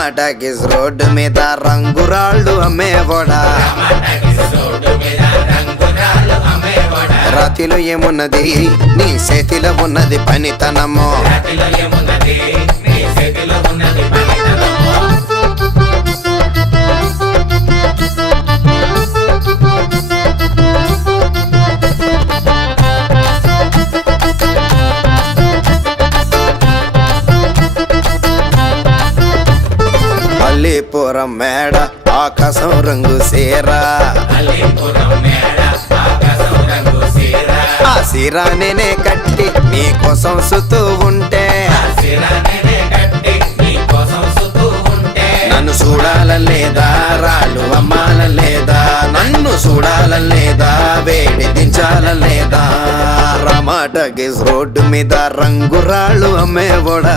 టమాటాకిస్ road మీద రంగురాళ్ళు అమ్మేవాడా. రాతిలో ఏమున్నది నీ చేతిలో ఉన్నది పనితనము. అల్లీపురం మేడ ఆకాశం రంగు సీరా. ఆ సీరా నేనే కట్టి నీ కోసం సుతూ ఉంటే నన్ను చూడాలలేదా, రాళ్ళు అమ్మాలలేదా, నన్ను చూడాలలేదా, వేడి దించాలలేదా. టమాటాకిస్ రోడ్డు మీద రంగురాళ్ళు అమ్మేవాడా.